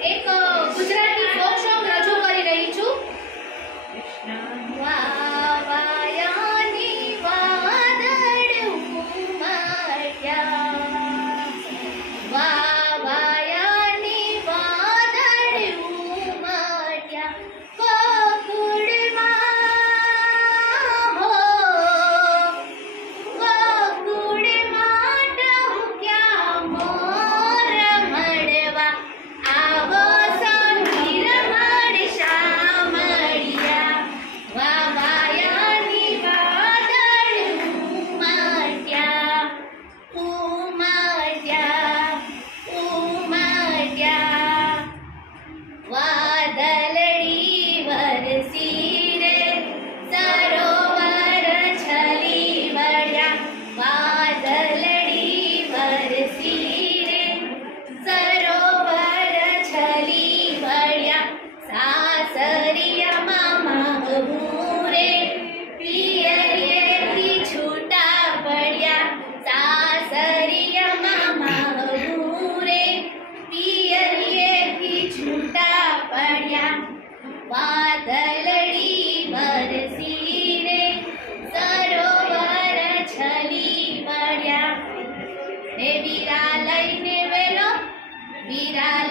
એક Gujarati folk song રજૂ કરી રહી છું. વાવાયાની વાદળ ઉમટ્યા, વાવાયાની વાદળ ઉમટ્યા, ગોકુળમાં હો ગોકુળમાં ટહુક્યા મોર મળવા, આવો સમીર મળશા મળ્યા. વાવાયાની વાદળ ઉમટ્યા, ઉમટ્યા, ઉમટ્યા. વાદળડી વરસી રે સરોવર છલી વળ્યા, વાદળડી વરસી રે સરોવર છલી વળ્યા. સાસરિયામાં માહવું રે પિયરિયેથી છૂટા પડ્યા, સાસરિયામાં માહવું રે પિયરિયેથી છૂટા પડ્યા. વાદળડી વરસી રે સરોવર છલી વળ્યા. રે વીરા લઈને વેલો, વીરા